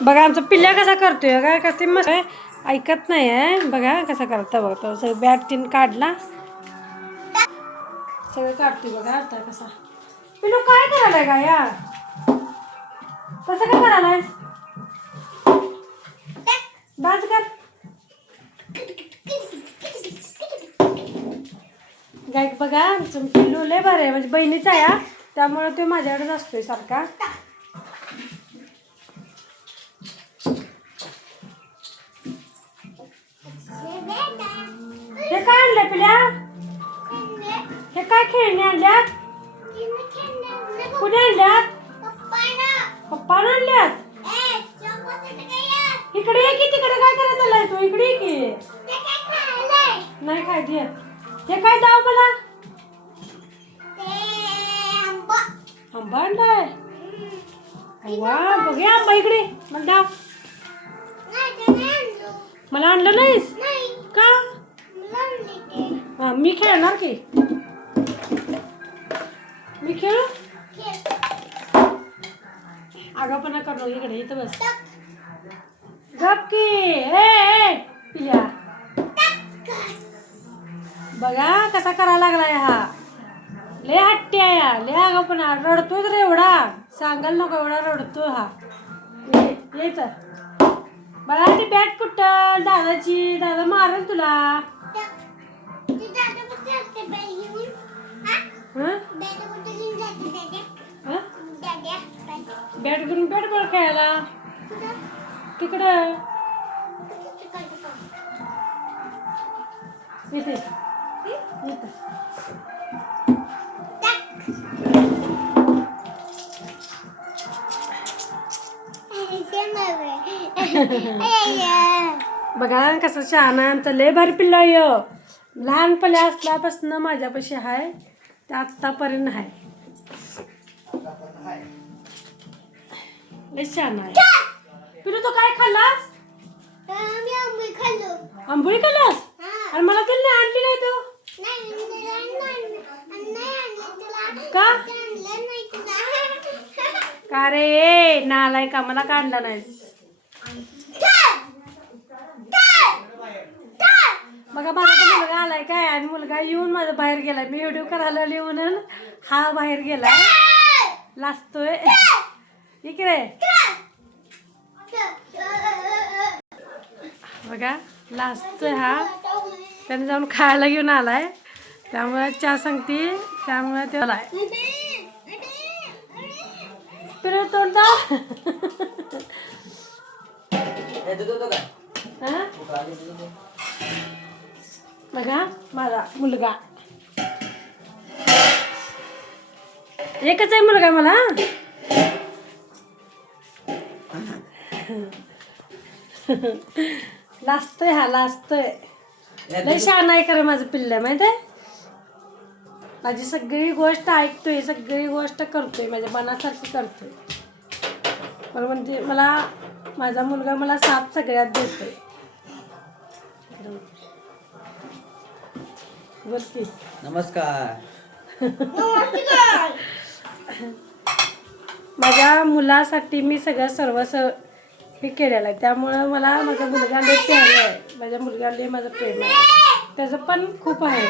बघा आमचा पिल्ल्या कसा करतोय काय करते मस्त ऐकत नाही आहे बघा कसा करता बघा सगळं बॅट तीन काढला सगळं काढतोय बघा आता कसा पिल्लू काय करायलाय का या कसं काय करायलाय डान्स कर गायक बघा आमचं पिल्लू लय बरं आहे म्हणजे बहिणीचा आहे त्यामुळे तो माझ्याकडेच असतोय सारखा हे काय आणलं पिल्या हे काय खेळणे आणल्यात कुठे आणल्यात पप्पानं आणल्यात इकडे ये की तिकडे काय करायला चाललाय तू इकडे ये की नाही काय दे हे काय दाव मला आंबा आणलाय वा बघूया आंबा इकडे मला दाव मला आणलं नाहीस का हा मी खेळणार की मी खेळू आगापणा करू इकडे इथं बस गप की ए पिल्या बघा कसा करायला लागलाय हा लय हट्टी आहे लय आगापणा रडतोय तर एवढा सांगाल नको एवढा रडतोय हा ये तर बघा ती बॅट कुठं दादाची दादा मारेल तुला बॅट घेऊन बॅट बॉल खेळायला तिकडं इथे बघा कसं छान आहे आमचं लय भारी पिल्ला यो लहानपणी असल्यापासून माझ्यापाशी आहे ते आत्तापर्यंत आहे लय छान आहे पिलू तो काय खाल्लास आंबोळी खाल्लास आणि मला दिली नाही आणली नाही तू का का रे नालाय का मला काढला नाही बघा माझा मुलगा आलाय काय आणि मुलगा येऊन माझा बाहेर गेलाय मी व्हिडिओ करायला लिहून हा बाहेर गेलाय लाजतोय इकडे बघा लाजतोय हा त्याने जाऊन खायला घेऊन आलाय त्यामुळे चहा सांगते त्यामुळे ते आलाय पिरू तोंड बघा माझा मुलगा एकच आहे मुलगा मला लाजतोय हा लाजतोय लय छान आहे खरं माझं पिल्लं माहित आहे माझी सगळी गोष्ट ऐकतोय सगळी गोष्ट करतोय माझ्या मनासारखी करतोय पण म्हणजे मला माझा मुलगा मला साथ सगळ्यात देतोय बोलती नमस्कार माझ्या मुलासाठी मी सगळं सर्वस्व हे केलेलं आहे त्यामुळं मला माझा मुलगा लय प्यारा आहे माझ्या मुलगाला माझं प्रेम आहे त्याचं पण खूप आहे